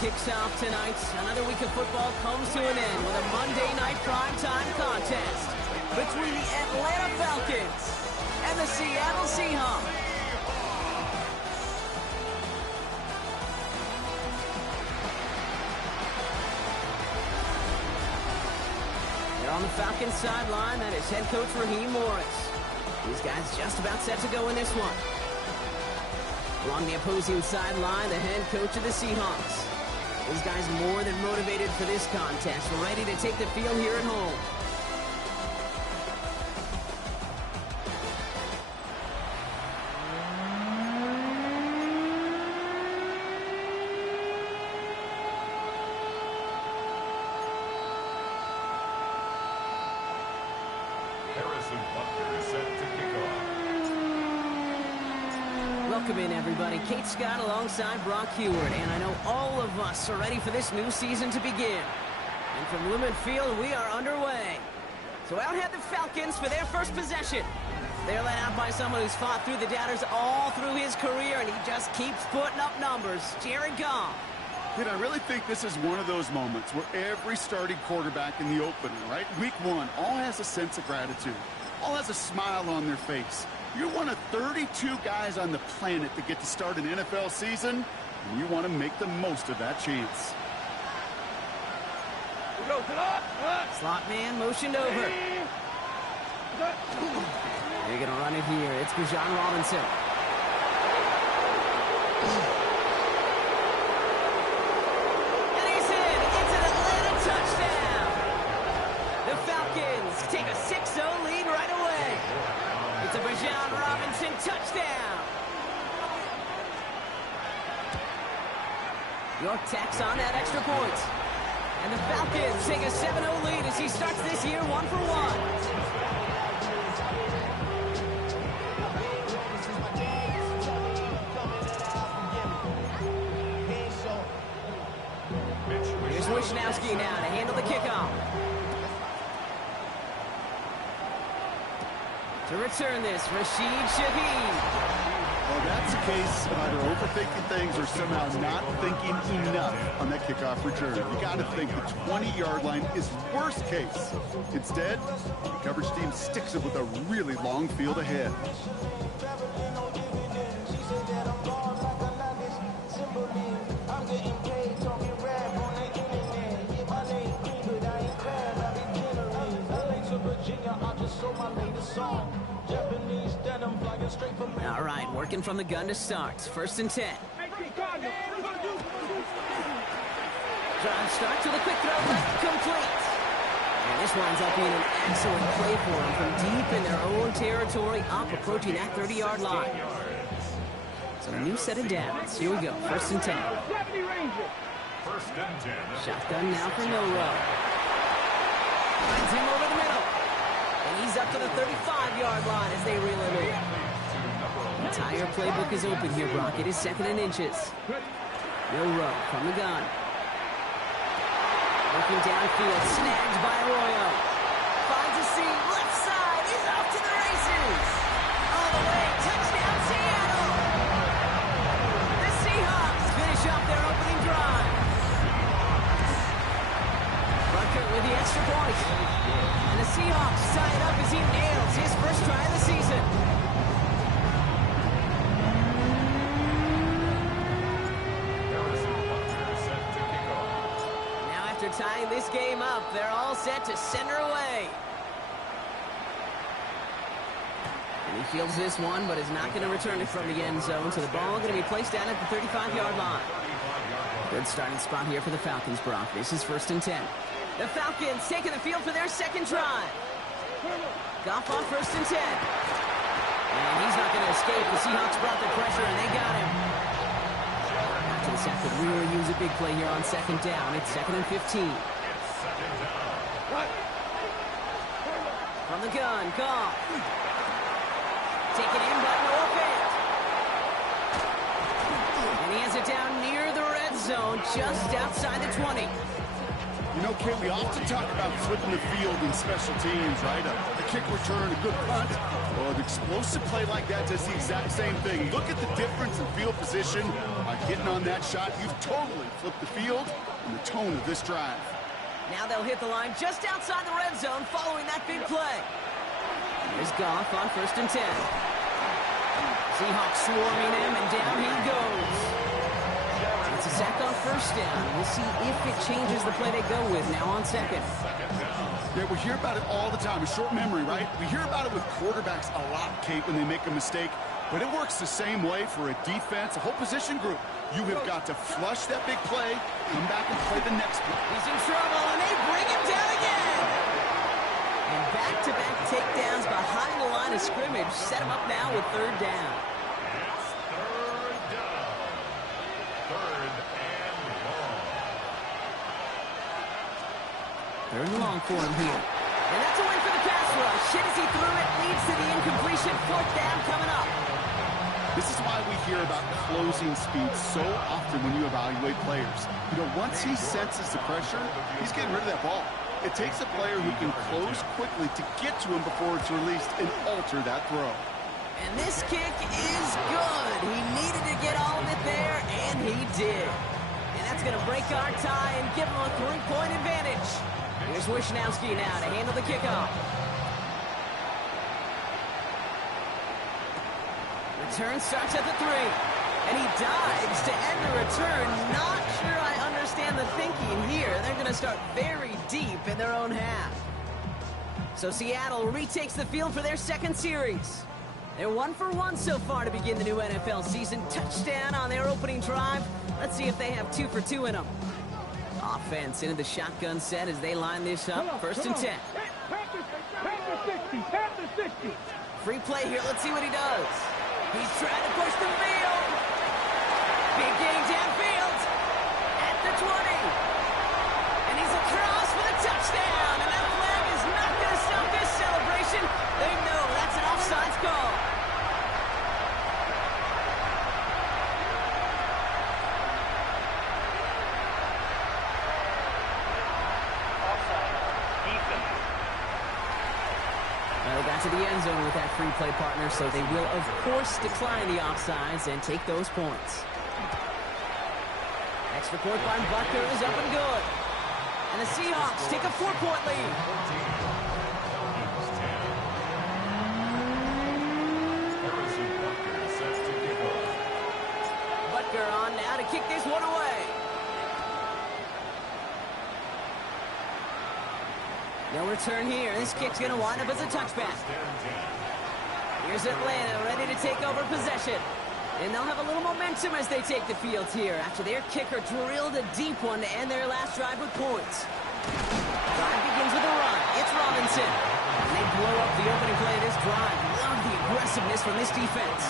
kicks off tonight. Another week of football comes to an end with a Monday night primetime contest between the Atlanta Falcons and the Seattle Seahawks. They're on the Falcons sideline. That is head coach Raheem Morris. These guys just about set to go in this one. Along the opposing sideline, the head coach of the Seahawks. These guys more than motivated for this contest, ready to take the field here at home. Harrison Butker is set to kick off. Welcome in, everybody. Kate Scott alongside Brock Heward, and I know all of us are ready for this new season to begin. And from Lumen Field, we are underway. So out head the Falcons for their first possession. They're led out by someone who's fought through the doubters all through his career, and he just keeps putting up numbers. Jared Goff. Kid, I really think this is one of those moments where every starting quarterback in the opener, right? Week one, all has a sense of gratitude. All has a smile on their face. You're one of 32 guys on the planet that get to start an NFL season, and you want to make the most of that chance. Slot man motioned over. They're going to run it here. It's Bijan Robinson. And he's in. It's an Atlanta touchdown. The Falcons take a 6-0 lead right away. It's a Bijan Robinson touchdown. York tacks on that extra point. And the Falcons take a 7-0 lead as he starts this year 1-for-1. Here's Wishnowski now to handle the kickoff. To return this, Rashid Shaheed. Well, that's a case of either overthinking things or somehow not thinking enough on that kickoff return. You got to think the 20-yard line is worst case. Instead, the coverage team sticks it with a really long field ahead. All right, working from the gun to start. 1st and 10. Drive start to the quick throw, left complete. And this winds up being an excellent play for them from deep in their own territory, up approaching that 30-yard line. So a new set of downs. Here we go, 1st and 10. 1st and 10. Shotgun now for Milroe. Finds him over the middle. And he's up to the 35-yard line as they reel him in. The entire playbook is open here, Brock. It is 2nd and inches. Milroe from the gun. Looking downfield, snagged by Arroyo. Finds a seam, left side, he's off to the races. All the way, touchdown Seattle. The Seahawks finish off their opening drive. Butker with the extra point. And the Seahawks tie it up as he nails his first try of the season. Tying this game up, they're all set to send her away. And he fields this one, but is not going to return it from the end zone, so the ball going to be placed down at the 35-yard line. Good starting spot here for the Falcons, Brock. This is 1st and 10. The Falcons taking the field for their second drive. Goff on 1st and 10. And he's not going to escape. The Seahawks brought the pressure, and they got him. Set could really use a big play here on 2nd down. It's 2nd and 15. From the gun, Goff. Taken in by Norfant. And he has it down near the red zone, just outside the 20. You know, Kay, we often talk about flipping the field in special teams, right? A kick return, a good punt. Well, an explosive play like that does the exact same thing. Look at the difference in field position by getting on that shot, you've totally flipped the field and the tone of this drive. Now they'll hit the line just outside the red zone following that big play. Here's Goff on 1st and 10. Seahawks swarming him, and down he goes. It's a sack on 1st down. We'll see if it changes the play they go with now on 2nd. Yeah, we hear about it all the time. A short memory, right? We hear about it with quarterbacks a lot, Kate, when they make a mistake. But it works the same way for a defense, a whole position group. You have got to flush that big play, come back and play the next play. He's in trouble, and they bring him down again. And back-to-back takedowns behind the line of scrimmage set him up now with 3rd down. It's 3rd down. 3rd and long. 3rd and long for him here. And that's a win for the pass rush. Hit as he threw it, leads to the incompletion. 4th down coming up. This is why we hear about closing speed so often when you evaluate players. You know, once he senses the pressure, he's getting rid of that ball. It takes a player who can close quickly to get to him before it's released and alter that throw. And this kick is good. He needed to get all of it there, and he did. And that's going to break our tie and give him a 3-point advantage. Here's Wishnowski now to handle the kickoff. Return starts at the 3. And he dives to end the return. Not sure I understand the thinking here. They're going to start very deep in their own half. So Seattle retakes the field for their 2nd series. They're 1 for 1 so far to begin the new NFL season. Touchdown on their opening drive. Let's see if they have 2 for 2 in them. Offense into the shotgun set as they line this up. 1st and 10. Free play here. Let's see what he does. He's trying to push the field. Big gain downfield. At the 20. And he's across for the touchdown. And that flag is not going to stop this celebration. They know that's an offsides call. Well, they got to the end zone with that free play partner, so they will, of course, decline the offsides and take those points. Extra point by Butker is up and good. And the Seahawks take a 4-point lead. Harrison Butker set to kick off. Butker on now to kick this one away. No return here. This kick's going to wind up as a touchback. Here's Atlanta ready to take over possession. And they'll have a little momentum as they take the field here after their kicker drilled a deep one to end their last drive with points. Drive begins with a run. It's Robinson. And they blow up the opening play of this drive. Love the aggressiveness from this defense.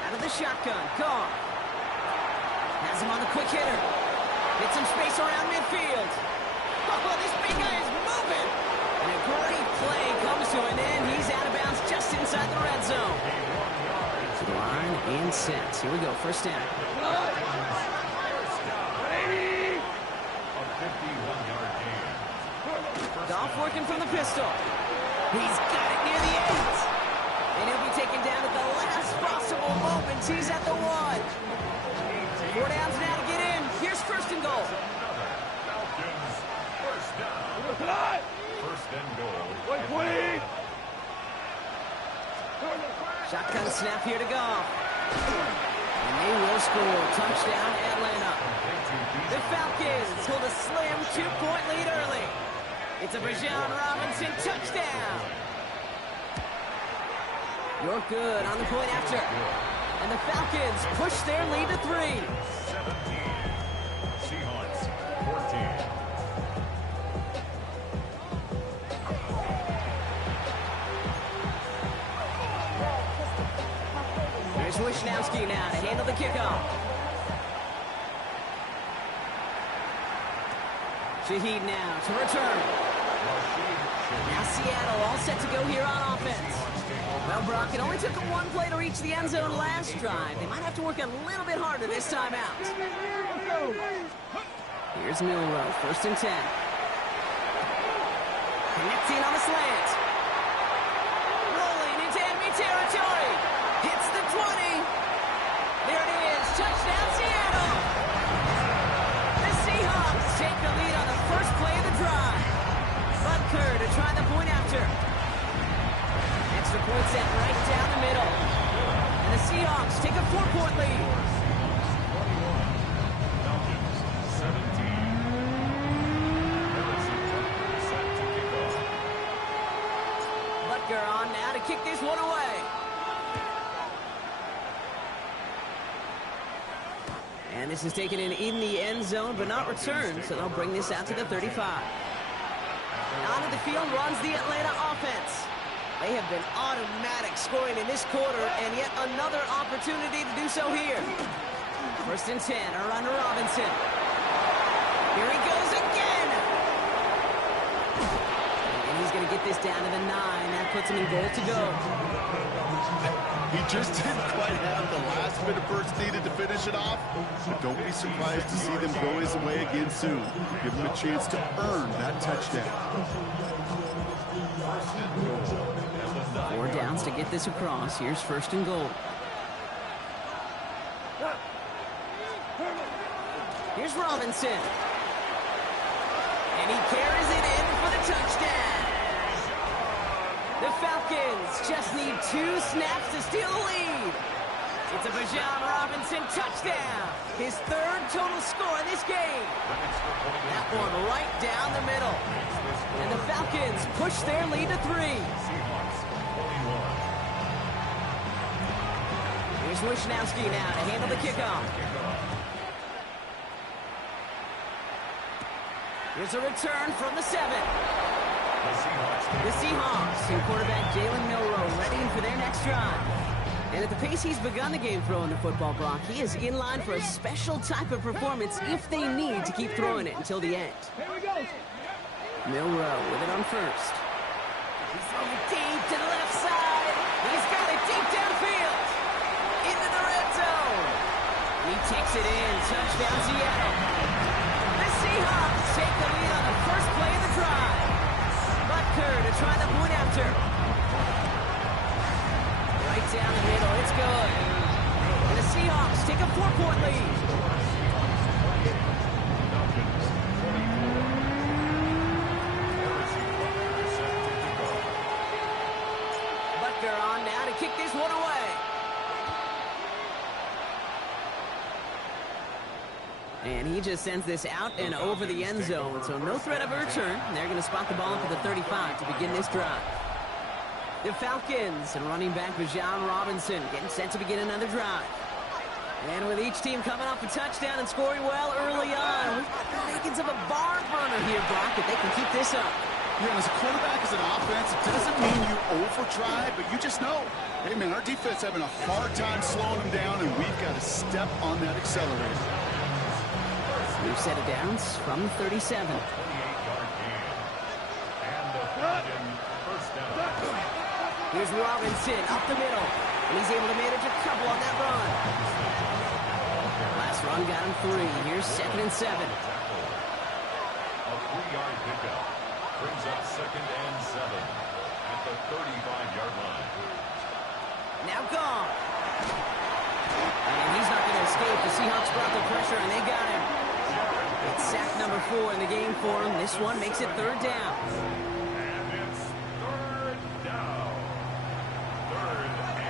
Out of the shotgun. Goff. Has him on the quick hitter. Gets some space around midfield. Oh, this big guy is moving. And a great play comes to an end. He's out of bounds just inside the red zone. To the line and set. Here we go. 1st down. A 51-yard gain. Goff working from the pistol. He's got it near the 8. And he'll be taken down at the last possible moment. He's at the 1. 4 downs now to get in. Here's 1st and goal. Falcons, 1st down. 1st and goal. Shotgun snap here to Goff. And they will score. Touchdown, Atlanta. The Falcons hold a slim 2-point lead early. It's a Bijan Robinson touchdown. You're good on the point after. And the Falcons push their lead to 3. 17. Seahawks, 14. Here's Wishnowski now to handle the kickoff. Shaheed now to return. Now Seattle all set to go here on offense. Well, Brock, it only took them 1 play to reach the end zone last drive. They might have to work a little bit harder this time out. Here's Milroe, 1st and 10. Connecting on the slant. Rolling into Edmonton. try the point after. Extra point set right down the middle. And the Seahawks take a 4-point lead. Falcons 17. Harrison Butker set to kick off. Butker on now to kick this one away. And this is taken in the end zone, but not returned, so they'll bring this out to the 35. Onto the field runs the Atlanta offense. They have been automatic scoring in this quarter, and yet another opportunity to do so here. 1st and 10, around to Robinson. Here he goes again. And he's going to get this down to the 9. That puts him in goal to go. He just didn't quite have the last bit of burst needed to finish it off. But don't be surprised to see them go his way again soon. Give him a chance to earn that touchdown. 4 downs to get this across. Here's 1st and goal. Here's Robinson. And he carries it in for the touchdown. The Falcons just need 2 snaps to steal the lead. It's a Bijan Robinson touchdown. His 3rd total score in this game. That one right down the middle. And the Falcons push their lead to 3. Here's Wishnowski now to handle the kickoff. Here's a return from the 7. The Seahawks and quarterback Jalen Milroe ready for their next drive. And at the pace he's begun the game throwing the football, Brock, he is in line for a special type of performance if they need to keep throwing it until the end. Milroe with it on 1st. He's throwing deep to the left side. He's got it deep downfield. Into the red zone. He takes it in. Touchdown, Seattle. The Seahawks take the lead on the first play of the drive. Butker to try the point after. Right down the middle. It's good. And the Seahawks take a 4-point lead. Butker on now to kick this one away. And he just sends this out and over the end zone, so no threat of a return. They're going to spot the ball up at the 35 to begin this drive. The Falcons and running back Bijan Robinson getting set to begin another drive. And with each team coming off a touchdown and scoring well early on, we've got the makings of a barn burner here, Brock, if they can keep this up. Yeah, as a quarterback, as an offense, it doesn't mean you over-try, but you just know, hey, man, our defense having a hard time slowing them down, and we've got to step on that accelerator. We've set it downs from the 37. Here's Robinson up the middle, and he's able to manage a couple on that run. Last run got him 3. Here's 2nd and 7. A 3-yard pickup brings up 2nd and 7 at the 35-yard line. Now gone. And he's not going to escape. The Seahawks brought the pressure, and they got him. It's sack number 4 in the game for him. This one makes it 3rd down. And it's 3rd down. 3rd and long.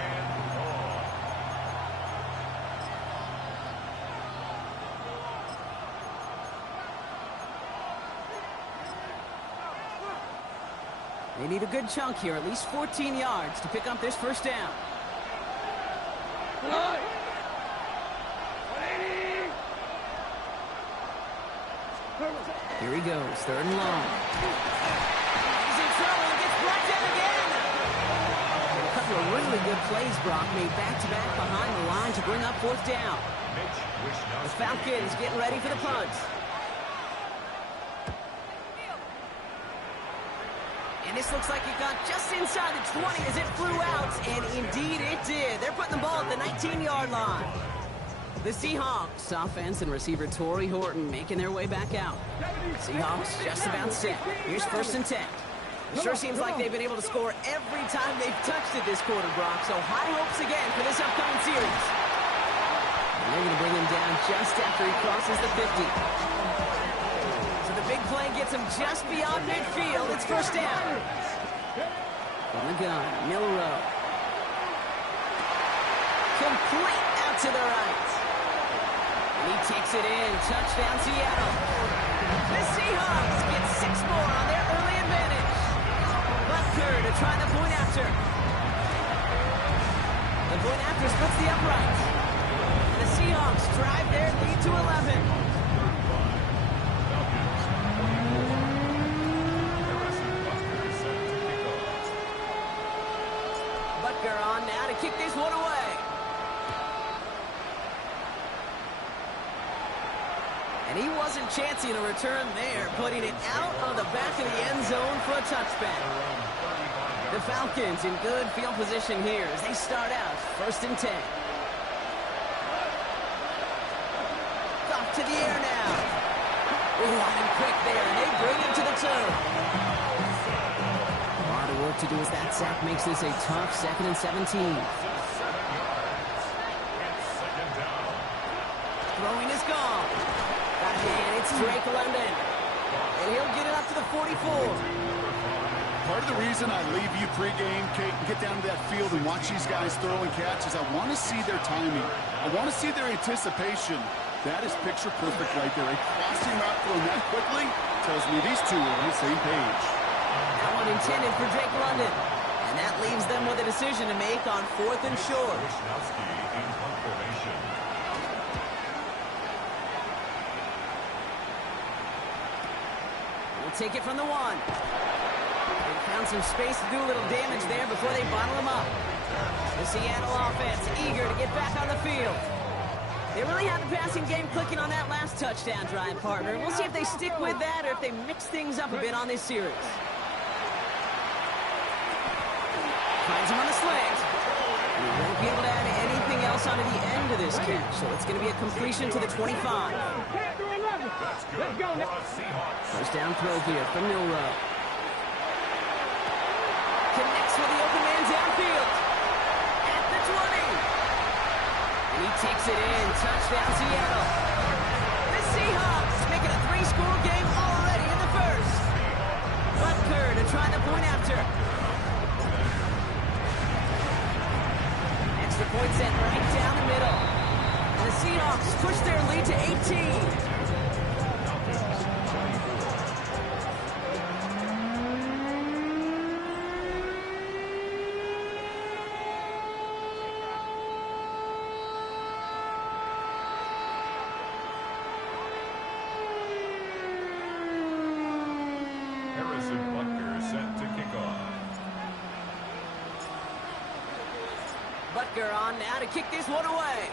They need a good chunk here, at least 14 yards to pick up this 1st down. Here he goes, 3rd and long. He's in trouble and gets brought down again. A couple of really good plays, Brock, made back-to-back behind the line to bring up 4th down. The Falcons getting ready for the punt. And this looks like it got just inside the 20 as it flew out, and indeed it did. They're putting the ball at the 19-yard line. The Seahawks offense and receiver Torrey Horton making their way back out. Seahawks just about set. Here's 1st and 10. It sure seems like they've been able to score every time they've touched it this quarter, Brock, so high hopes again for this upcoming series. And they're going to bring him down just after he crosses the 50. So the big big play gets him just beyond midfield. It's first down. From the gun, Milroe. Complete out to the right. And he takes it in. Touchdown, Seattle. The Seahawks get 6 more on their early advantage. Butker to try the point after. The point after splits the upright. And the Seahawks drive their lead to 11. Butker on now to kick this one away. And he wasn't chancing a return there, putting it out of the back of the end zone for a touchback. The Falcons in good field position here as they start out first and 10. Off to the air now. Running quick there, and they bring him to the turf. A lot of work to do as that sack makes this a tough 2nd and 17. Throwing is gone. And it's Drake London. And he'll get it up to the 44. Part of the reason I leave you pregame, Kate, and get down to that field and watch these guys throw and catch is I want to see their timing. I want to see their anticipation. That is picture perfect right there. A crossing route thrown that quickly tells me these two are on the same page. That one intended for Drake London. And that leaves them with a decision to make on 4th and short. We'll take it from the 1. They found some space to do a little damage there before they bottle him up. The Seattle offense eager to get back on the field. They really had the passing game clicking on that last touchdown drive, partner. We'll see if they stick with that or if they mix things up a bit on this series. Finds him on the slant. He won't be able to add anything else onto the end of this catch, so it's going to be a completion to the 25. First down throw here from Milroe. Connects with the open man downfield. At the 20. And he takes it in. Touchdown, Seattle. The Seahawks making a 3-score game already in the first. Butker to try the point after. Extra point set right down the middle. And the Seahawks push their lead to 18. Butker on now to kick this one away.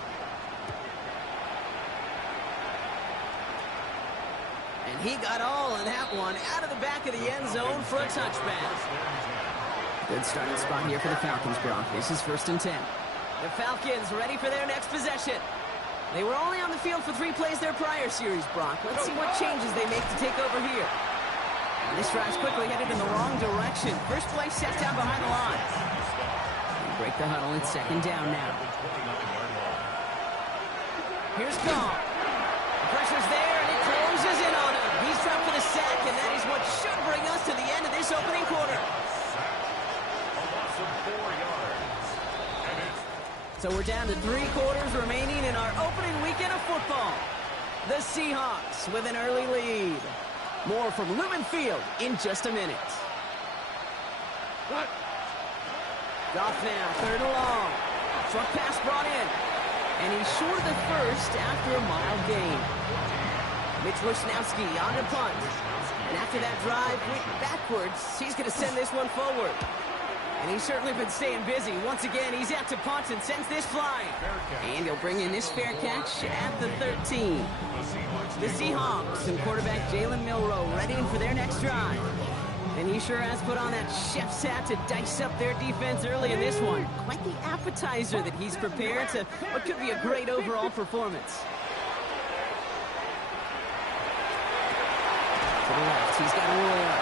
And he got all of that one out of the back of the end zone for a touchback. Good starting spot here for the Falcons, Brock. This is first and 10. The Falcons ready for their next possession. They were only on the field for 3 plays their prior series, Brock. Let's see what changes they make to take over here. And this drive's quickly headed in the wrong direction. First play set down behind the line. Break the huddle. It's second down now. Here's Gall. The pressure's there, and it closes in on him. He's dropped for the sack, and that is what should bring us to the end of this opening quarter. So we're down to 3 quarters remaining in our opening weekend of football. The Seahawks with an early lead. More from Lumen Field in just a minute. What? Off now, 3rd and long. Short pass brought in. And he's short of the first after a mild gain. Mitch Wishnowsky on the punt. And after that drive went backwards, he's going to send this one forward. And he's certainly been staying busy. Once again, he's out to punt and sends this flying. And he'll bring in this fair catch at the 13. The Seahawks and quarterback Jalen Milroe ready for their next drive. And he sure has put on that chef's hat to dice up their defense early in this one. Quite the appetizer that he's prepared to what could be a great overall performance. To the left, he's got a roll.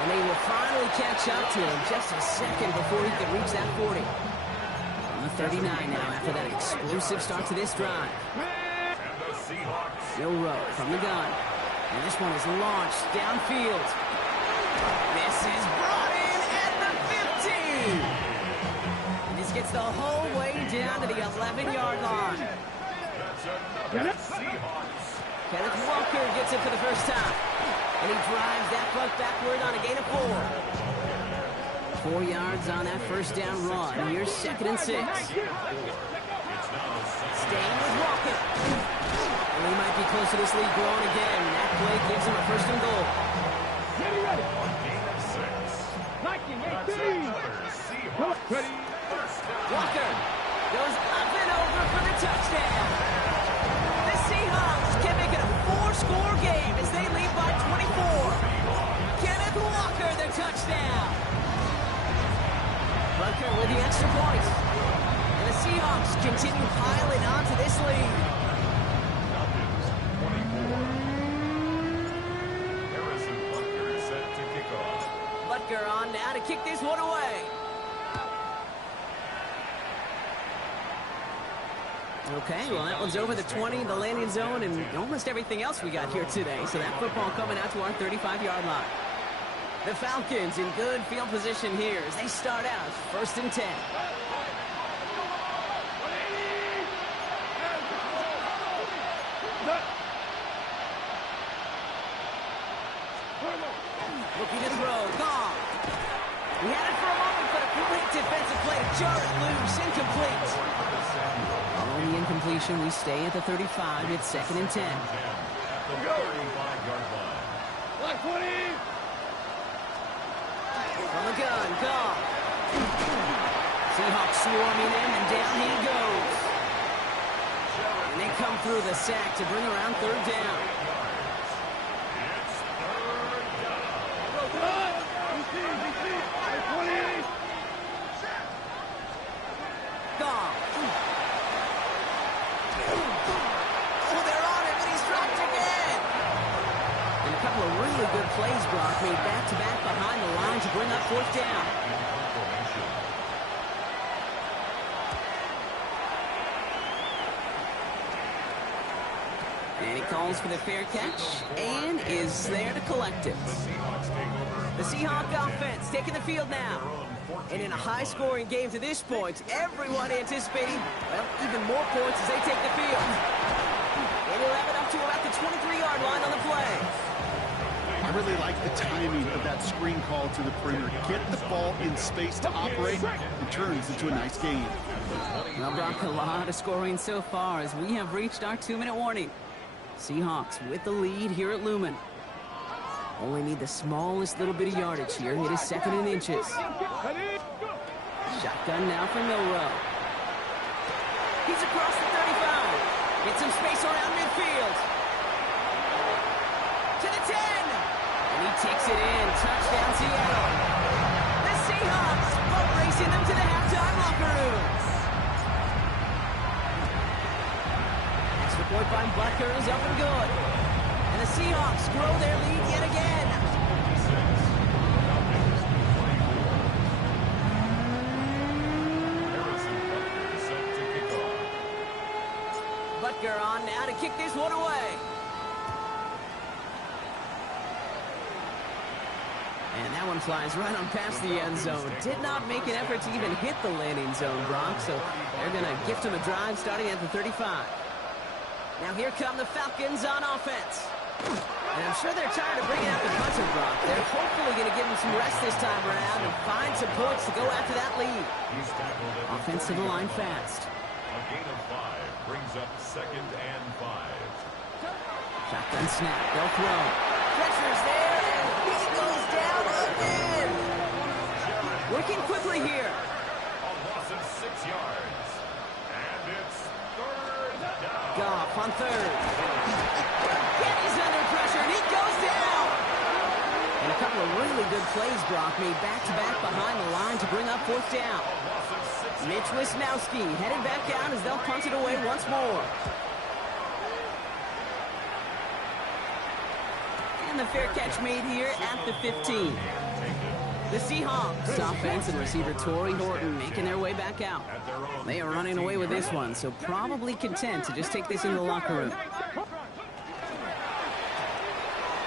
And they will finally catch up to him just a second before he can reach that 40. On the 39 now after that explosive start to this drive. Milroe from the gun. And this one is launched downfield. This is brought in at the 15. And this gets the whole way down to the 11-yard line. Kenneth Walker gets it for the first time. And he drives that puck backward on a gain of 4. 4 yards on that first down run. Here's 2nd and 6. Staying with Walker. And he might be close to this lead growing again. That play gives him a 1st and goal. Walker goes up and over for the touchdown. The Seahawks can make it a 4-score game as they lead by 24. Kenneth Walker, the touchdown. Walker with the extra point. And the Seahawks continue piling onto this lead. Butker on now to kick this one away. Okay, well, that one's over the 20, the landing zone, and almost everything else we got here today. So that football coming out to our 35-yard line. The Falcons in good field position here as they start out 1st and 10. Looking to throw, gone. He had it for a moment, but a great defensive play to jar it loose, incomplete. Following the incompletion, we stay at the 35. It's 2nd and 10. From the gun, gone. Seahawks swarming him, and down he goes. And they come through the sack to bring around 3rd down. Good plays, Brock, made back-to-back behind the line to bring up 4th down. And he calls for the fair catch and is there to collect it. The Seahawk offense taking the field now. And in a high-scoring game to this point, everyone anticipating, well, even more points as they take the field. And he'll have it up to about the 23-yard line on the play. I really like the timing of that screen call to the perimeter. Get the ball in space to operate. It turns into a nice game. Well, Brock, a lot of scoring so far as we have reached our 2-minute warning. Seahawks with the lead here at Lumen. Only need the smallest little bit of yardage here. It is 2nd and inches. Shotgun now for Milrow. He's across the 35. Get some space around midfield. To the 10. And he takes it in. Touchdown, Seattle. The Seahawks boat racing them to the halftime locker rooms. Extra point by Butker is up and good. And the Seahawks grow their lead yet again. Butker on now to kick this one away. And that one flies right on past the end zone. Did not make an effort to even hit the landing zone, Brock. So they're going to gift him a drive starting at the 35. Now here come the Falcons on offense. And I'm sure they're tired of bringing out the punter, Brock. They're hopefully going to give him some rest this time around and find some points to go after that lead. Offense to the line fast. A gain of 5 brings up 2nd and 5. Shotgun snap. They'll throw. Pressure's there, and he goes down again. Working quickly here. A loss of 6 yards. And it's 3rd down. Goff on 3rd. And he's under pressure, and he goes down. And a couple of really good plays, Brock, made back-to-back behind the line to bring up 4th down. Mitch Wisnowski headed back down as they'll punt it away once more. And the fair catch made here at the 15. The Seahawks offense and receiver Torrey Horton making their way back out. They are running away with this one, so probably content to just take this into the locker room.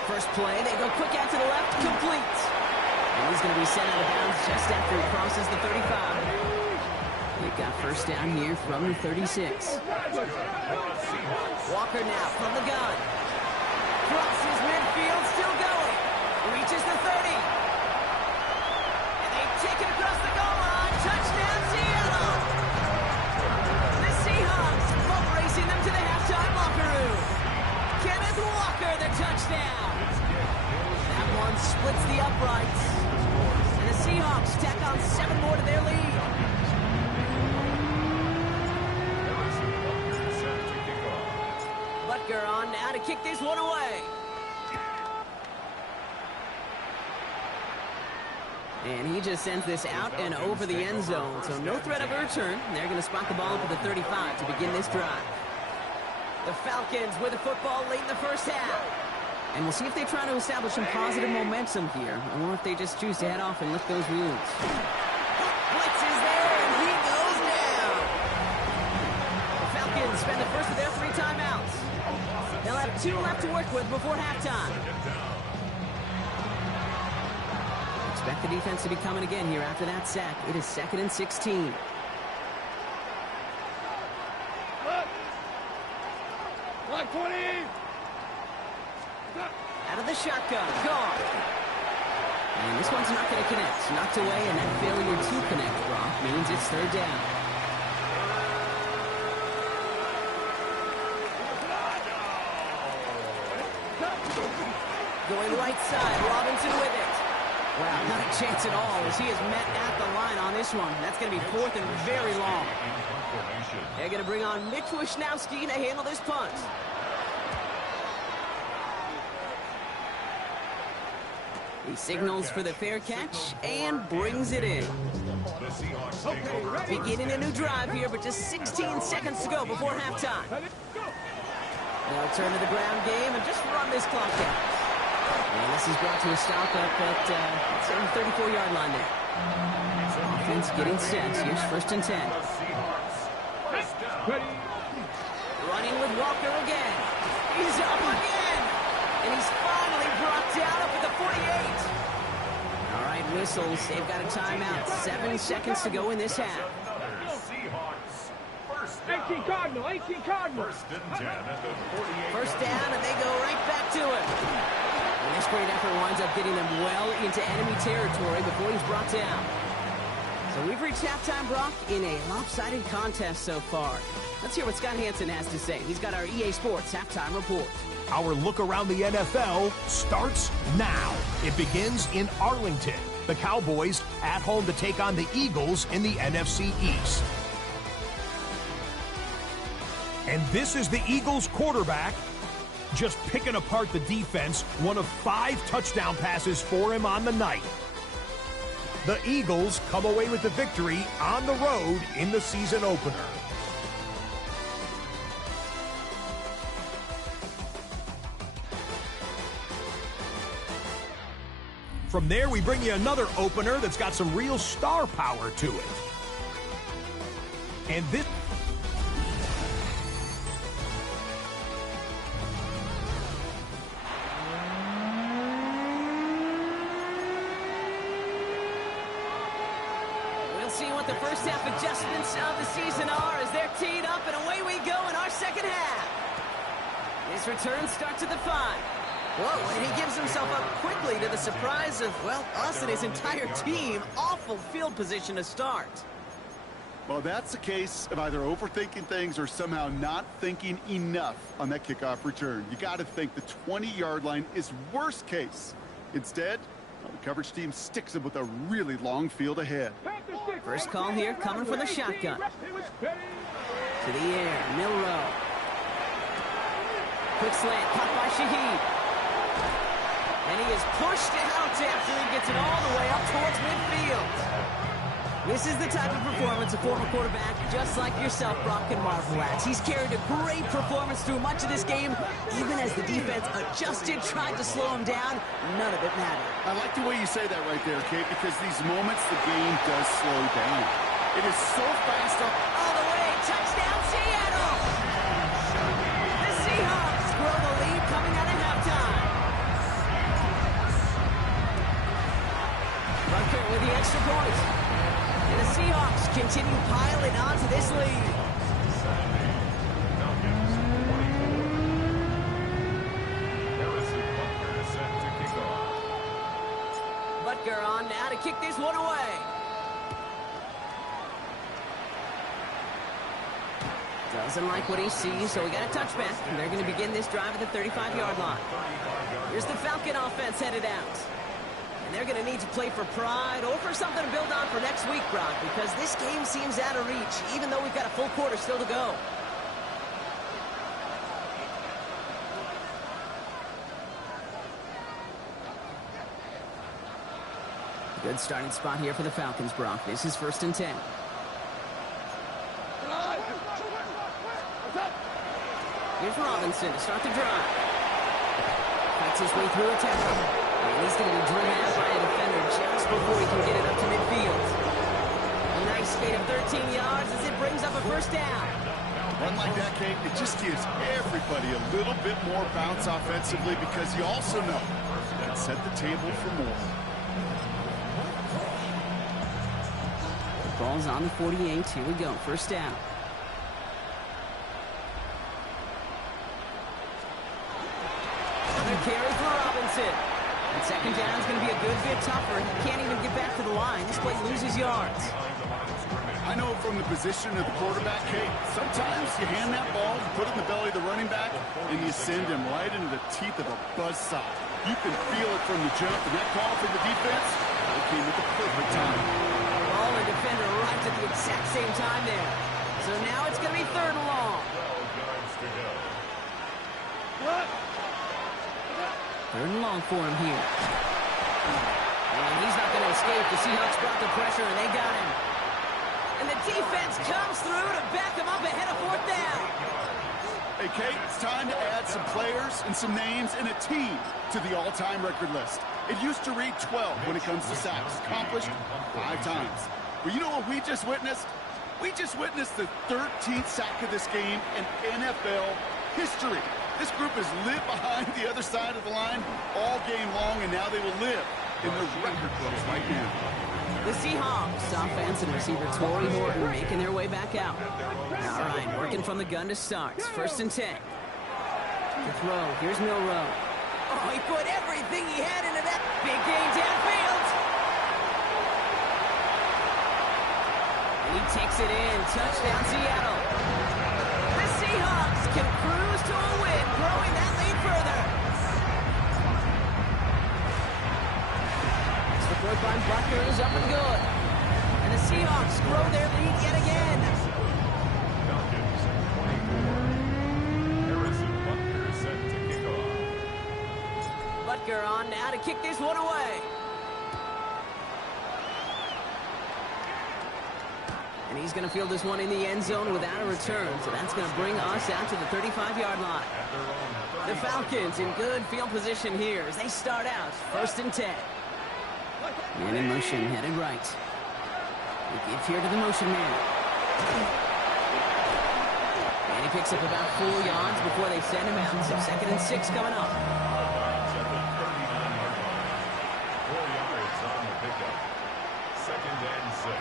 First play, they go quick out to the left, complete. And he's going to be sent out of bounds just after he crosses the 35. They've got first down here from the 36. Walker now from the gun. Crosses midfield, still going. Reaches the 30. And they take it across the goal line. Touchdown, Seattle! The Seahawks both racing them to the halftime locker room. Kenneth Walker, the touchdown. That one splits the uprights. And the Seahawks tack on 7 more to their lead. Butker on now to kick this one away. And he just sends this out and over the end zone. So no threat of a return. They're going to spot the ball for the 35 to begin this drive. The Falcons with the football late in the first half. And we'll see if they try to establish some positive momentum here, or if they just choose to head off and lick those wounds. Blitz is there, and he goes down. The Falcons spend the first of their 3 timeouts. They'll have 2 left to work with before halftime. Expect the defense to be coming again here after that sack. It is 2nd and 16. Block 20! Out of the shotgun, gone. And this one's not going to connect. Knocked away, and that failure to connect, Brock, means it's 3rd down. Going right side, Robinson with it. Wow, not a chance at all as he is met at the line on this one. That's going to be 4th and very long. They're going to bring on Mitch Wishnowsky to handle this punt. He signals for the fair catch and brings it in. Beginning a new drive here, but just 16 seconds to go before halftime. They'll turn to the ground game and just run this clock out. And this is brought to a stop up at the 34-yard line there. Offense getting set. Here's 1st and 10. Running with Walker again. He's up again. And he's finally brought down up at the 48. All right, whistles. They've got a timeout. 7 seconds to go in this half. 18 Cardinal, 18 Cardinal. First down, and they go right back to it. And this great effort winds up getting them well into enemy territory before he's brought down. So we've reached halftime, Brock, in a lopsided contest so far. Let's hear what Scott Hansen has to say. He's got our EA Sports halftime report. Our look around the NFL starts now. It begins in Arlington. The Cowboys at home to take on the Eagles in the NFC East. And this is the Eagles quarterback just picking apart the defense. 1 of 5 touchdown passes for him on the night. The Eagles come away with the victory on the road in the season opener. From there, we bring you another opener that's got some real star power to it. And this... We'll see what the first half adjustments of the season are as they're teed up, and away we go in our second half. His return starts at the 5. Whoa, and he gives himself up quickly to the surprise of, well, us and his entire team. Awful field position to start. Well, that's a case of either overthinking things or somehow not thinking enough on that kickoff return. You got to think the 20-yard line is worst case. Instead, well, the coverage team sticks him with a really long field ahead. First call here coming from the shotgun. To the air, Milroe. Quick slant, caught by Shaheed. And he is pushed out after he gets it all the way up towards midfield. This is the type of performance a former quarterback just like yourself, Brock, can marvel at. He's carried a great performance through much of this game. Even as the defense adjusted, tried to slow him down, none of it mattered. I like the way you say that right there, Kate, because these moments the game does slow down. It is so fast up. All the way, touchdown Seattle! The Seahawks grow the lead coming out of halftime. piling onto this lead. Falcons 24. Harrison Butker is set to kick off. Butker on now to kick this one away. Doesn't like what he sees, so we got a touchback. And they're going to begin this drive at the 35-yard line. Here's the Falcon offense headed out. And they're going to need to play for pride or for something to build on for next week, Brock, because this game seems out of reach, even though we've got a full quarter still to go. Good starting spot here for the Falcons, Brock. This is 1st and 10. Here's Robinson to start the drive. Cuts his way through a tackle. And he's going to be driven out by a defender just before he can get it up to midfield. A nice gain of 13 yards as it brings up a first down. Run like that, Kate, it just gives everybody a little bit more bounce offensively because you also know you can set the table for more. Ball's on the 48. Here we go. First down. Another carry for Robinson. And second down is going to be a good bit tougher. He can't even get back to the line. This play loses yards. I know from the position of the quarterback, Kate, sometimes you hand that ball, you put it in the belly of the running back, and you send him right into the teeth of a buzzsaw. You can feel it from the jump, and that call for the defense, it came at the perfect time. Ball and defender right at the exact same time there. So now it's going to be 3rd and long. 12 yards to go. 3rd and long for him here. And he's not going to escape. The Seahawks brought the pressure, and they got him. And the defense comes through to back him up ahead of 4th down. Hey, Kate, it's time to add some players and some names and a team to the all-time record list. It used to read 12 when it comes to sacks, accomplished 5 times. But you know what we just witnessed? We just witnessed the 13th sack of this game in NFL history. This group has lived behind the other side of the line all game long, and now they will live in the record books right now. The Seahawks, offense and receiver Torrey Horton making their way back out. All right, working from the gun to start. 1st and 10. To throw, here's Milroe. Oh, he put everything he had into that big gain downfield. And he takes it in. Touchdown, Seattle. The Seahawks can cruise to a win, growing that lead further. Support by Butker is up and good. And the Seahawks grow their lead yet again. Falcons 24. Harrison Butker is set to kick off. Butker on now to kick this one away. And he's going to field this one in the end zone without a return. So that's going to bring us out to the 35-yard line. The Falcons in good field position here as they start out 1st and 10. Man in motion, headed right. We give here to the motion man. And he picks up about 4 yards before they send him out. So 2nd and 6 coming up. At the 39-yard line. 4 yards on the pickup. 2nd and 6.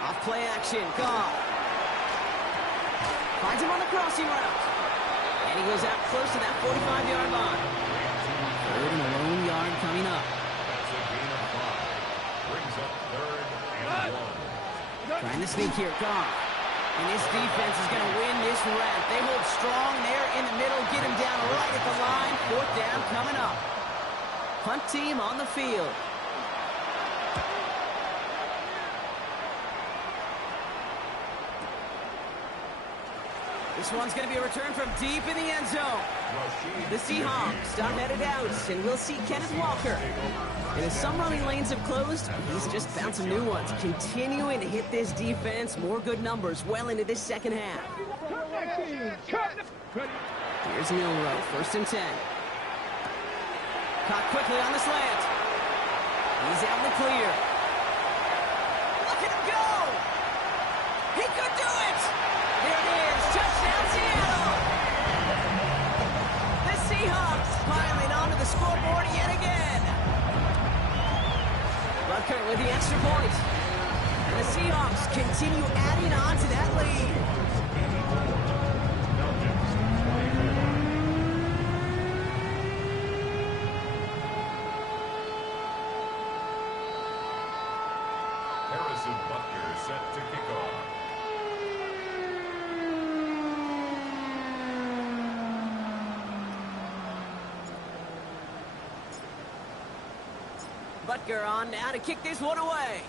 Off play action, Goff. Finds him on the crossing route. And he goes out close to that 45-yard line. 3rd and a lone yard coming up. That's a gain of 5. Brings up 3rd and 1. Trying to sneak here, Goff. And this defense is going to win this round. They hold strong there in the middle, get him down right at the line. 4th down coming up. Punt team on the field. This one's going to be a return from deep in the end zone. The Seahawks are headed out, and we'll see Kenneth Walker. And as some running lanes have closed, he's just found some new ones, continuing to hit this defense. More good numbers well into this second half. Here's Milroe, 1st and 10. Caught quickly on the slant. He's out in the clear. Look at him go! He could do it! There it is, touchdown Seattle! The Seahawks piling onto the scoreboard yet again. Butker with the extra point. And the the Seahawks continue adding on to that lead. Harrison Butker set to kick off. Butker on now to kick this one away.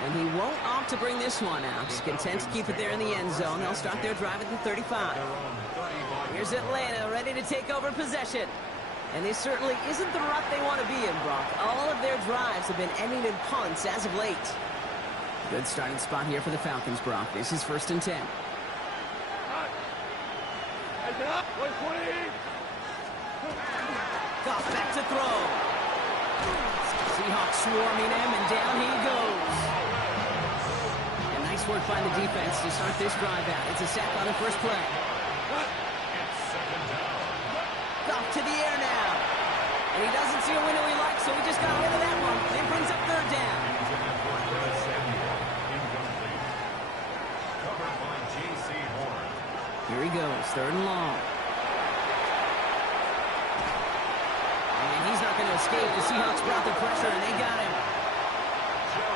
And he won't opt to bring this one out. He's content to keep it there in the end zone. They'll start their drive at the 35. Here's Atlanta ready to take over possession. And this certainly isn't the rut they want to be in, Brock. All of their drives have been ending in punts as of late. Good starting spot here for the Falcons, Brock. This is 1st and 10. Goff back to throw. Seahawks swarming him, and down he goes. And nice work by the defense to start this drive out. It's a sack on the first play. Goff to the air now. And he doesn't see a window he likes, so he just got rid of that one. It brings up 3rd down. Here he goes, 3rd and long. And he's not going to escape. The Seahawks brought the pressure, and they got him.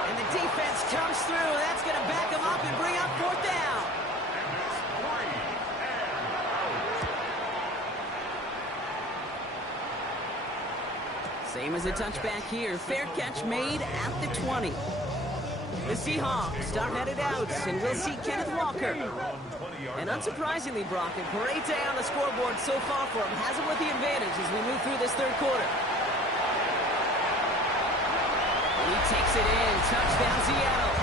And the defense comes through. That's going to back him up and bring up 4th down. Same as a touchback here. Fair catch made at the 20. The Seahawks start headed out, and we'll see Kenneth Walker. And unsurprisingly, Brock, a great day on the scoreboard so far for him. Has him with the advantage as we move through this 3rd quarter. He takes it in. Touchdown, Seattle.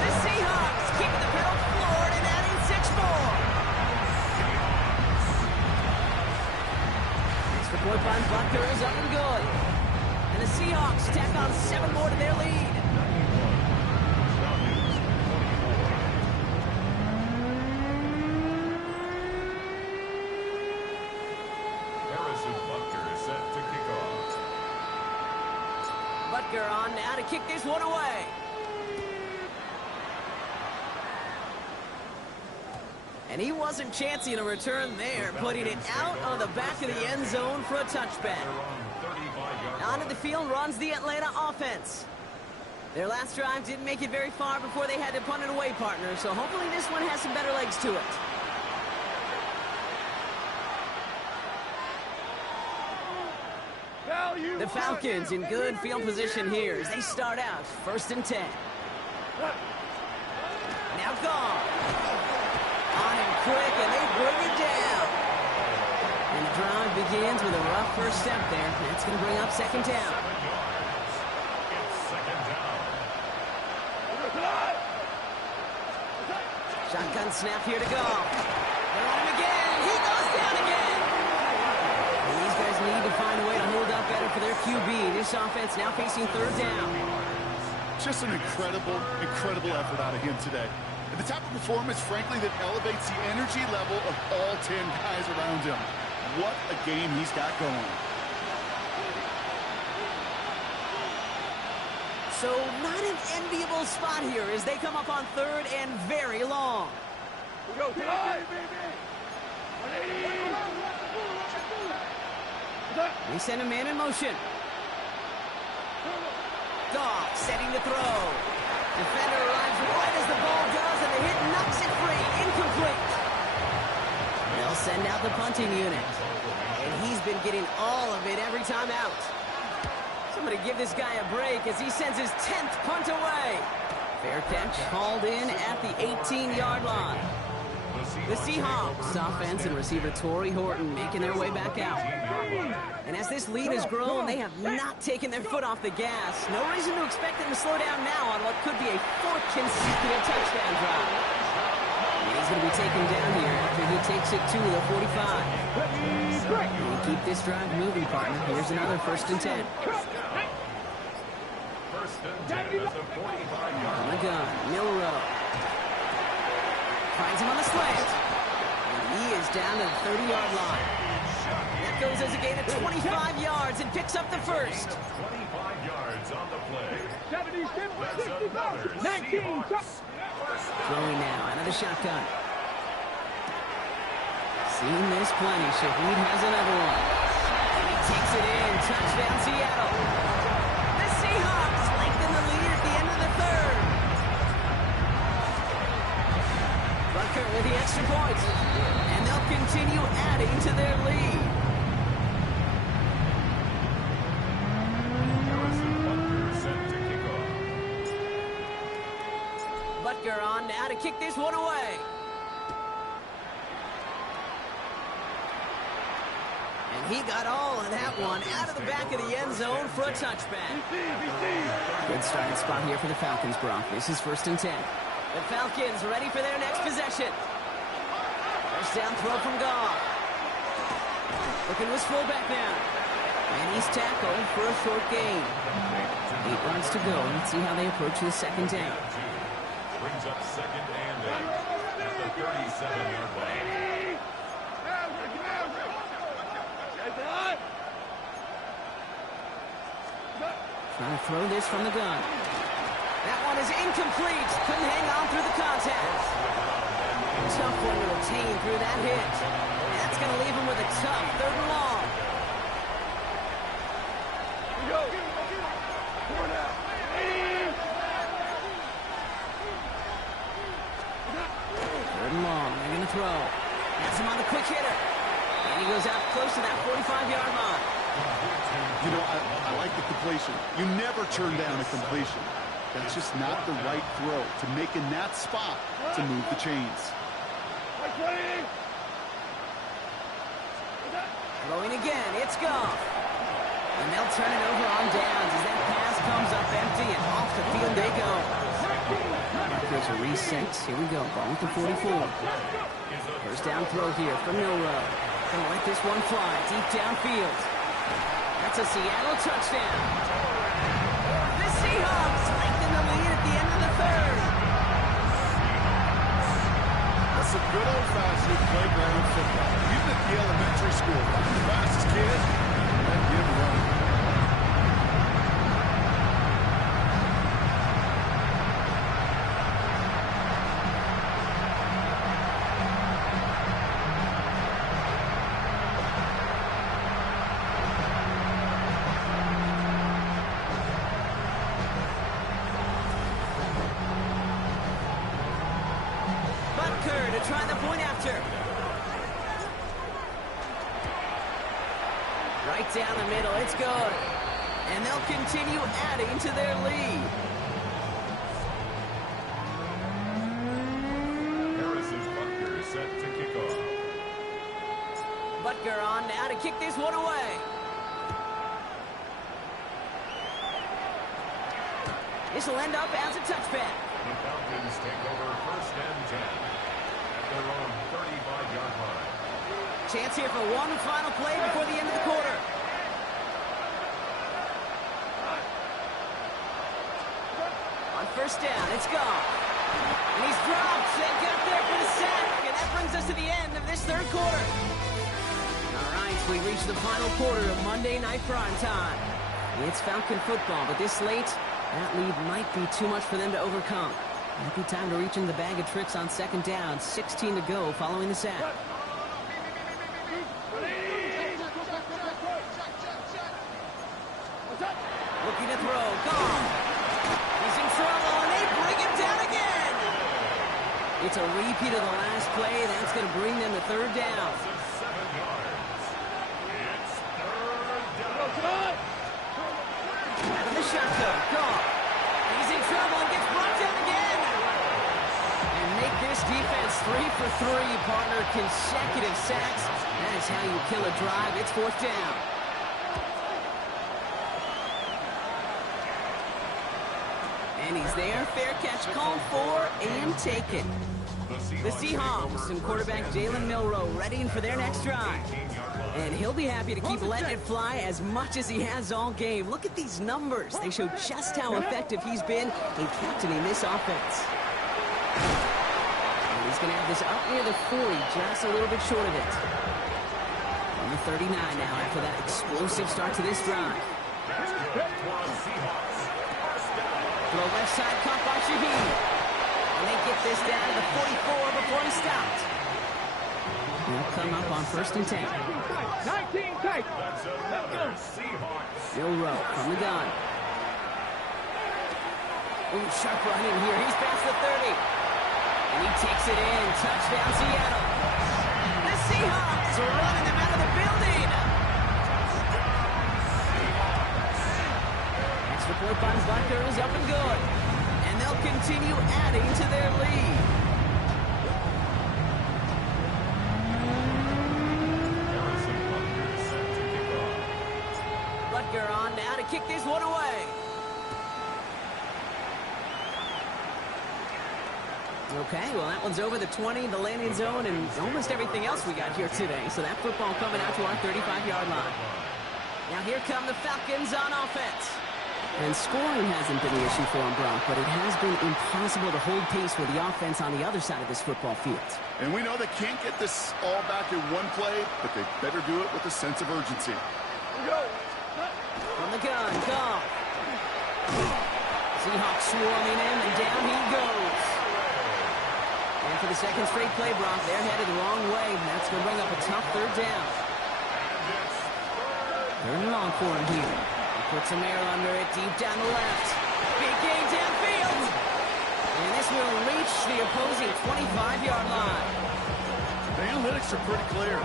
The Seahawks keeping the pedal floored and adding 6 more. Extra point by Butker is up and good. And the Seahawks tack on 7 more to their lead. Butker on now to kick this one away. And he wasn't chancing a return there, putting it out on the back of the end zone for a touchback. Onto the field runs the Atlanta offense. Their last drive didn't make it very far before they had to punt it away, partner, so hopefully this one has some better legs to it. The Falcons in good field position here as they start out 1st and 10. Now gone. On him quick, and they bring it down. And the drive begins with a rough first step there. That's going to bring up 2nd down. Shotgun snap here to go. They're on him again. He goes down again. And these guys need to find a way to hold up better for their QB. This offense now facing 3rd down. Just an incredible effort out of him today. And the type of performance, frankly, that elevates the energy level of all 10 guys around him. What a game he's got going. So not an enviable spot here as they come up on 3rd and very long. We go, baby. They send a man in motion. Goff setting the throw. Defender arrives right as the ball does, and the hit knocks it free. Incomplete. They'll send out the punting unit. And he's been getting all of it every time out. Somebody give this guy a break as he sends his 10th punt away. Fair catch called in at the 18-yard line. The Seahawks offense and receiver Torrey Horton making their way back out. And as this lead has grown, they have not taken their foot off the gas. No reason to expect them to slow down now on what could be a 4th consecutive touchdown drive. And he's going to be taken down here after he takes it to the 45. And keep this drive moving, partner. Here's another 1st and 10. First and 10 at the 45-yard On the gun, Milrow. Finds him on the slant. And he is down to the 30-yard line. That Broncos has a gain of 25 yards and picks up the first. 25 yards on the play. 70, That's 65, another 19, Seahawks. Throwing now out of the shotgun. Seen this plenty. Shaheed has another one. And he takes it in. Touchdown, Seattle. The Seahawks lengthen the lead at the end of the third. Butker with the extra point. And they'll continue adding to their lead. Harrison Butker set to kick off. Butker on now to kick this one away. And he got all of that one out of the back of the end zone for a touchback. Good starting spot here for the Falcons, Brock. This is 1st and 10. The Falcons ready for their next possession. First down throw from Goff. Looking to his fullback now. And he's tackled for a short gain. 8 yards to go. Let's see how they approach the second down. Brings up 2nd and 8 at the 37-yard line. Trying to throw this from the gun. That one is incomplete. Couldn't hang on through the contact. Tough one to retain through that hit. And that's going to leave him with a tough 3rd and long. Go. Four now. 3rd and long. They're going to throw. That's him on the quick hitter. And he goes out close to that 45-yard line. You know, I like the completion. You never turn down a completion. That's just not the right throw to make in that spot to move the chains. Throwing again. It's Goff. And they'll turn it over on downs as that pass comes up empty and off the field they go. There's a reset. Here we go. Ball at the 44. First down throw here from Milrow. Gonna let this one fly deep downfield. That's a Seattle touchdown. The Seahawks lengthen the lead at the end of the third. That's a good old-fashioned playground football. Even at the elementary school, I'm the fastest kid. Let him run. Butker to try the point after. Right down the middle, it's good. And they'll continue adding to their lead. Harrison Butker set to kick off. Butker on now to kick this one away. This will end up as a touchback. The Falcons take over 1st and 10 at their own 35-yard line. Chance here for one final play before the end of the quarter. On first down, it's Goff. And he's dropped. They got there for the sack. And that brings us to the end of this 3rd quarter. All right, we reach the final quarter of Monday Night Prime Time. It's Falcon football, but this late, that lead might be too much for them to overcome. Might be time to reach in the bag of tricks on 2nd down. 16 to go following the sack. Looking to throw. Gone. He's in trouble, and they bring him down again. It's a repeat of the last play. That's going to bring them to 3rd down. 7 yards. It's 3rd down. Out of the shotgun. Gone. He's in trouble and gets brought down again. And make this defense 3 for 3, partner. Consecutive sacks. That is how you kill a drive. It's 4th down. And he's there. Fair catch called for and taken. The Seahawks and quarterback Jalen Milrow readying for their next drive. And he'll be happy to keep letting it fly as much as he has all game. Look at these numbers. They show just how effective he's been in captaining this offense. And he's going to have this up near the 40, just a little bit short of it. On the 39 now after that explosive start to this drive. Throw left side caught by Shaheed. And they get this down to the 44 before he stopped. They'll come up on 1st and 10. 19 tight. Milroe from the gun. Ooh, sharp run in here. He's past the 30. And he takes it in. Touchdown, Seattle. The Seahawks are running them out of the building. Extra point by Butker is up and good. And they'll continue adding to their lead. Butker on now to kick this one away. Okay, well, that one's over the 20, the landing zone, and almost everything else we got here today. So that football coming out to our 35-yard line. Now here come the Falcons on offense. And scoring hasn't been the issue for them, Brock, but it has been impossible to hold pace with the offense on the other side of this football field. And we know they can't get this all back in one play, but they better do it with a sense of urgency. From the gun, Goff. Seahawks swarming in, and down he goes. And for the second straight play, Brock, they're headed the wrong way. That's going to bring up a tough 3rd down. 3rd and long for him here. He puts some air under it, deep down the left. Big game downfield. And this will reach the opposing 25-yard line. The analytics are pretty clear.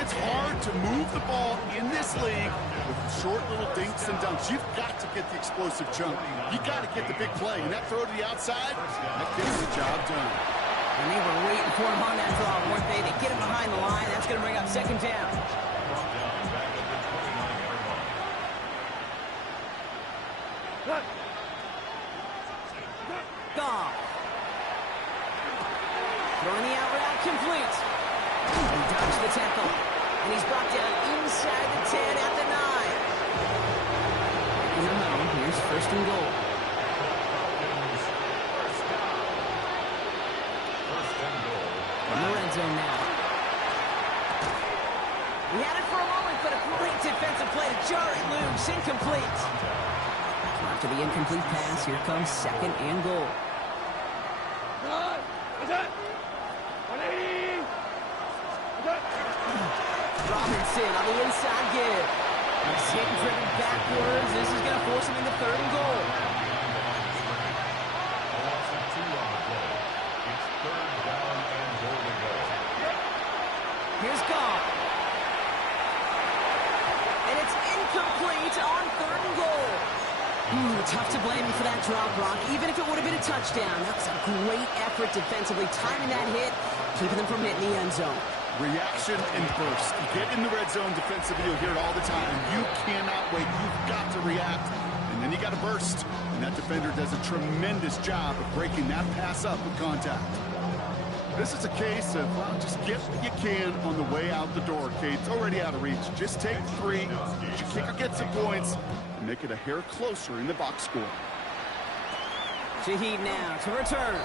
It's hard to move the ball in this league with short little dinks and dunks. You've got to get the explosive jump. You got to get the big play. And that throw to the outside, that gets the job done. And they were waiting for him on that draw, weren't they? They get him behind the line. That's going to bring up 2nd down. Goff. Throwing the out route complete. He dodged the tackle. And he's brought down inside the 10 at the 9. In the home, here's 1st and goal. In the red zone now. He had it for a moment, but a great defensive play to jar it loose. Incomplete. After the incomplete pass, here comes 2nd and goal. Robinson on the inside give. He's hit and driven backwards. This is going to force him into 3rd and goal. Here's Goff. And it's incomplete on 3rd and goal. Tough to blame him for that drop, Brock. Even if it would have been a touchdown, that was a great effort defensively, timing that hit, keeping them from hitting the end zone. Reaction and burst. You get in the red zone defensively, you'll hear it all the time. You cannot wait. You've got to react. And then you got to burst. And that defender does a tremendous job of breaking that pass up with contact. This is a case of, well, just get what you can on the way out the door, Kate. It's already out of reach. Just take 3, let your kicker get some points, and make it a hair closer in the box score. Shaheed now to return.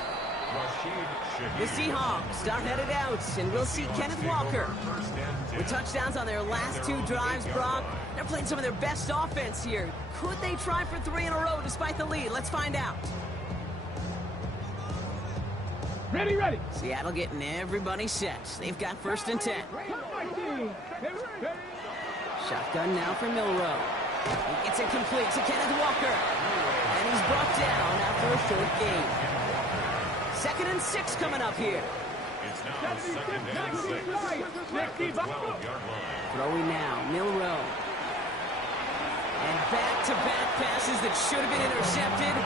The Seahawks start headed out, and we'll see Kenneth Walker with touchdowns on their last 2 drives, Brock. They're playing some of their best offense here. Could they try for 3 in a row despite the lead? Let's find out. Ready. Seattle getting everybody set. They've got 1st and 10. Shotgun now for Milroe. He gets it complete to Kenneth Walker. And he's brought down after a 3rd game. 2nd and 6 coming up here. It's now 2nd and 6. At the 12-yard line. Throwing now, Milroe. And back-to-back passes that should have been intercepted.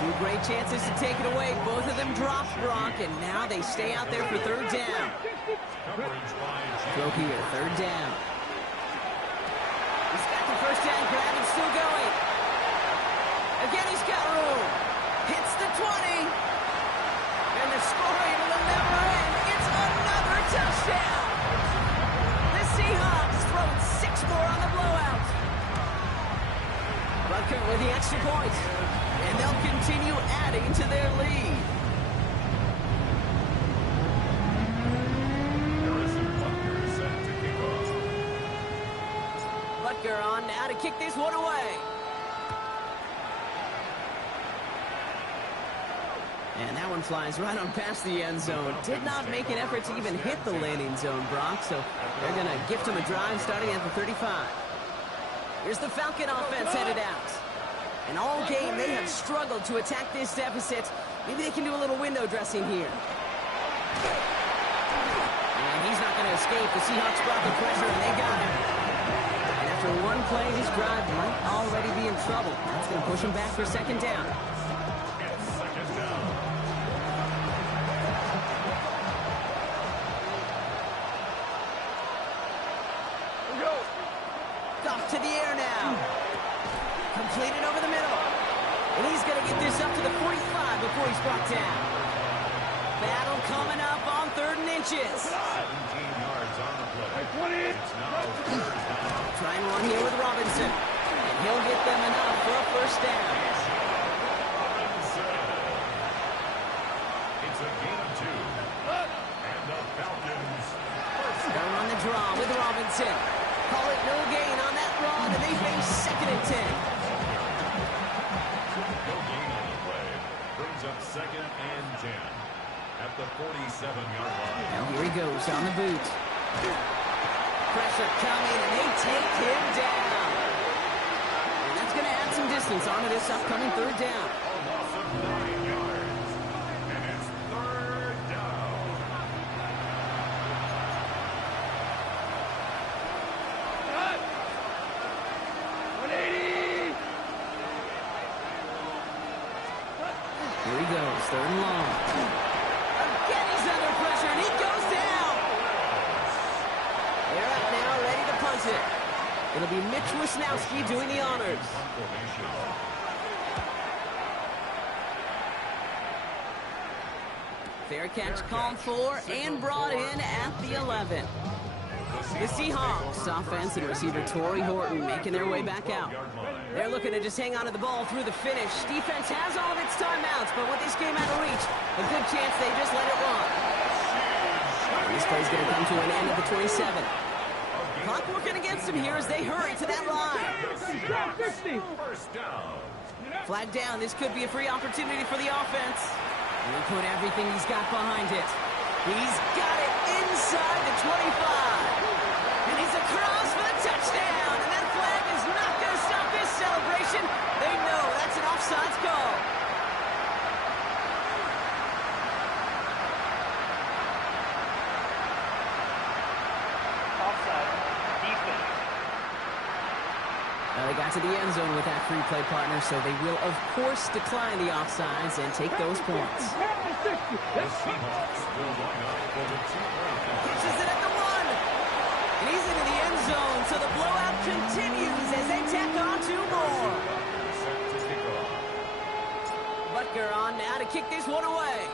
2 great chances to take it away. Both of them dropped, Brock, and now they stay out there for 3rd down. Throw here, 3rd down. He's got the 1st down grab and still going. Again, he's got room. Hits the 20. And the scoring will never end. It's another touchdown. The Seahawks throwing 6 more on the blowout. Butker with the extra point. And they'll continue adding to their lead. Harrison Butker set to kick off. Butker on now to kick this one away. And that one flies right on past the end zone. Did not make an effort to even hit the landing zone, Brock, so they're going to gift him a drive starting at the 35. Here's the Falcon offense headed out. And all game, they have struggled to attack this deficit. Maybe they can do a little window dressing here. And he's not going to escape. The Seahawks brought the pressure, and they got him. And after one play, this drive might already be in trouble. That's going to push him back for second down. To the air now. Completed over the middle. And he's going to get this up to the 45 before he's brought down. Battle coming up on 3rd and inches. 17 yards on the play. It's now first down. Trying one here with Robinson. And he'll get them enough for a first down. It's a gain of 2. And the Falcons first down. Going on the draw with Robinson. Call it no gain on that run, and they face 2nd and 10. No gain on the play. Brings up 2nd and 10 at the 47-yard line. Now here he goes on the boot. Pressure coming, and they take him down. And that's going to add some distance onto this upcoming 3rd down. A loss of 9 yards. And it's 3rd down. Here he goes, 3rd and long. Again, he's under pressure, and he goes down. They're up now, ready to punt it. It'll be Mitch Wisnowski doing the honors. Fair catch called for and brought in at the 11. The Seahawks offense and receiver Torrey Horton making their way back out. They're looking to just hang on to the ball through the finish. Defense has all of its timeouts, but with this game out of reach, a good chance they just let it run. This play's going to come to an end at the 27. Clock working against them here as they hurry to that line. First down. Flag down. This could be a free opportunity for the offense. And he'll put everything he's got behind it. He's got it inside the 25. And he's across for the touchdown. And that flag is not going to stop this celebration. They know that's an offsides call. Offside. Defense. Now they got to the end zone with that free play partner, so they will, of course, decline the offsides and take those points. The Seahawks will line up for the 2-point Pushes it at the 1. And he's into the end zone, so the blowout continues as they tack on 2 more. set to kick off. Butker on now to kick this one away.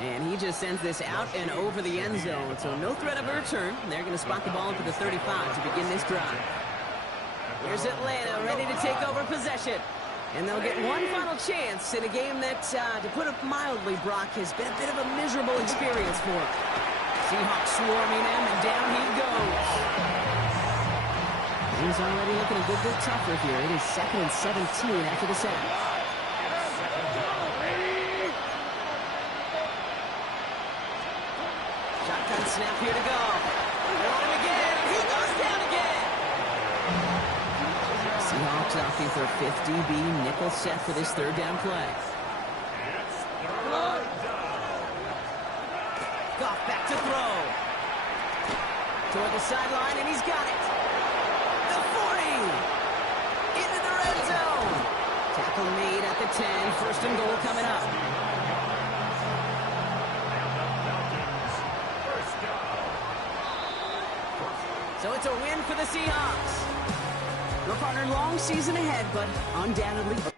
And he just sends this out and over the end zone, so no threat of a return. They're going to spot the ball up to the 35 to begin this drive. Here's Atlanta ready to take over possession. And they'll get one final chance in a game that, to put it mildly, Brock, has been a bit of a miserable experience for him. Seahawks swarming him, and down he goes. He's already looking a good bit tougher here. It is 2nd and 17 after the sack. Shotgun snap here to go. They want him again, and he goes down again. Seahawks opting for 50B nickel set for this 3rd down play. Goff back to throw. Toward the sideline, and he's got it. The 40. Into the red zone. Tackle made at the 10. 1st and goal coming up. So it's a win for the Seahawks. Your partner, long season ahead, but undoubtedly a